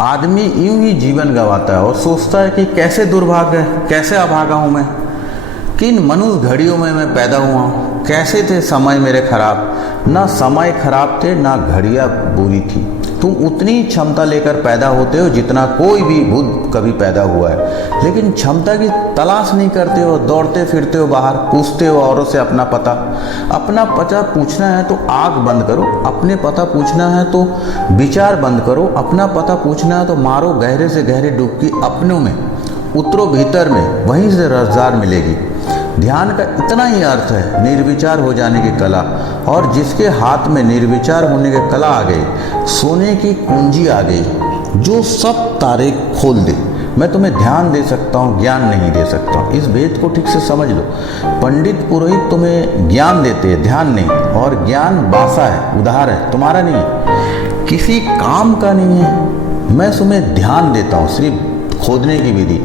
आदमी यूं ही जीवन गंवाता है और सोचता है कि कैसे दुर्भाग्य है, कैसे अभागा हूँ मैं, किन मनुष्य घड़ियों में मैं पैदा हुआ हूँ, कैसे थे समय मेरे खराब। ना समय खराब थे ना घड़ियाँ बुरी थी। तुम उतनी क्षमता लेकर पैदा होते हो जितना कोई भी बुद्ध कभी पैदा हुआ है, लेकिन क्षमता की तलाश नहीं करते हो। दौड़ते फिरते हो बाहर, पूछते हो औरों से अपना पता पूछना है तो आग बंद करो, अपने पता पूछना है तो विचार बंद करो, अपना पता पूछना है तो मारो गहरे से गहरे डुबकी अपनों में, उतरो भीतर में, वहीं से रसदार मिलेगी। ध्यान का इतना ही अर्थ है निर्विचार हो जाने की कला, और जिसके हाथ में निर्विचार होने की कला आ गई, सोने की कुंजी आ गई जो सब तारे खोल दे। मैं तुम्हें ध्यान दे सकता हूँ, ज्ञान नहीं दे सकता हूँ। इस भेद को ठीक से समझ लो। पंडित पुरोहित तुम्हें ज्ञान देते हैं, ध्यान नहीं। और ज्ञान बासा है, उधार है, तुम्हारा नहीं है, किसी काम का नहीं है। मैं तुम्हें ध्यान देता हूँ, सिर्फ खोदने की विधि।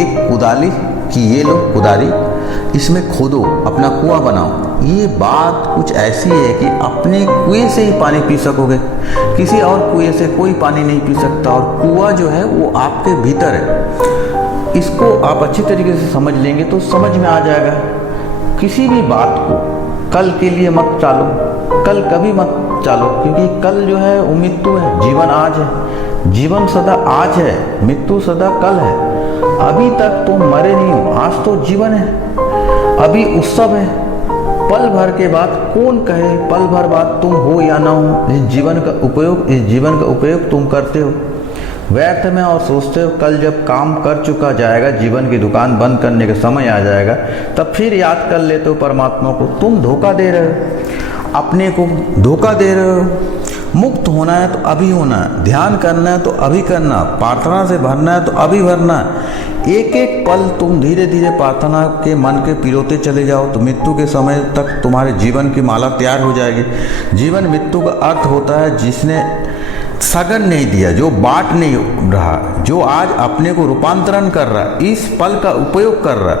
एक कुदाली की ये लो कुदारी, इसमें खोदो, अपना कुआं बनाओ। ये बात कुछ ऐसी है कि अपने कुएं से ही पानी पी सकोगे, किसी और कुएं से कोई पानी नहीं पी सकता। और कुआं जो है वो आपके भीतर है। इसको आप अच्छी तरीके से समझ लेंगे तो समझ में आ जाएगा। किसी भी बात को कल के लिए मत टालो, कल कभी मत टालो, क्योंकि कल जो है वो मृत्यु है, जीवन आज है। जीवन सदा आज है, मृत्यु सदा कल है। अभी तक तुम मरे नहीं हो, आज तो जीवन है, अभी उत्सव है। पल भर के बाद कौन कहे पल भर बाद तुम हो या ना हो, इस जीवन का उपयोग तुम करते हो व्यर्थ में और सोचते हो कल जब काम कर चुका जाएगा, जीवन की दुकान बंद करने का समय आ जाएगा, तब फिर याद कर लेते हो परमात्मा को। तुम धोखा दे रहे हो, अपने को धोखा दे रहे हो। मुक्त होना है तो अभी होना है, ध्यान करना है तो अभी करना, प्रार्थना से भरना है तो अभी भरना है। एक एक पल तुम धीरे धीरे प्रार्थना के मन के पिरोते चले जाओ तो मृत्यु के समय तक तुम्हारे जीवन की माला तैयार हो जाएगी। जीवन मृत्यु का अर्थ होता है जिसने सगन नहीं दिया, जो बांट नहीं रहा, जो आज अपने को रूपांतरण कर रहा, इस पल का उपयोग कर रहा,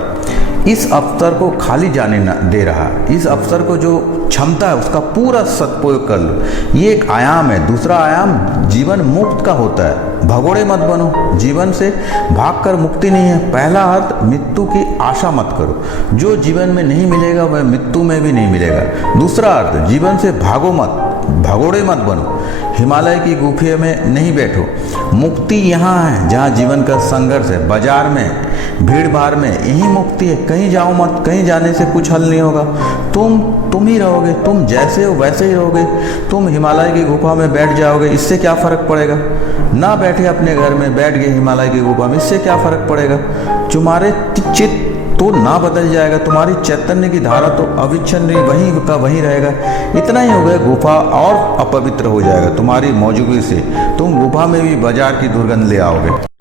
इस अवसर को खाली जाने न दे रहा, इस अवसर को जो क्षमता है उसका पूरा सदुपयोग कर लो। ये एक आयाम है। दूसरा आयाम जीवन मुक्त का होता है। भगोड़े मत बनो, जीवन से भागकर मुक्ति नहीं है। पहला अर्थ मृत्यु की आशा मत करो, जो जीवन में नहीं मिलेगा वह मृत्यु में भी नहीं मिलेगा। दूसरा अर्थ जीवन से भागो मत, भगोड़े मत बनो, हिमालय की गुफे में नहीं बैठो। मुक्ति यहाँ है जहाँ जीवन का संघर्ष है, बाजार में, भीड़ भाड़ में, यही मुक्ति है। कहीं जाओ मत, कहीं जाने से कुछ हल नहीं होगा। तुम ही रहोगे, तुम जैसे हो वैसे ही रहोगे। तुम हिमालय की गुफा में बैठ जाओगे, इससे क्या फर्क पड़ेगा? ना बैठे अपने घर में, बैठ गए हिमालय की गुफा में, इससे क्या फर्क पड़ेगा? तुम्हारे चित्त तो ना बदल जाएगा, तुम्हारी चैतन्य की धारा तो अविच्छिन्न वहीं का वहीं रहेगा। इतना ही हो गया, गुफा और अपवित्र हो जाएगा तुम्हारी मौजूदगी से। तुम गुफा में भी बाजार की दुर्गंध ले आओगे।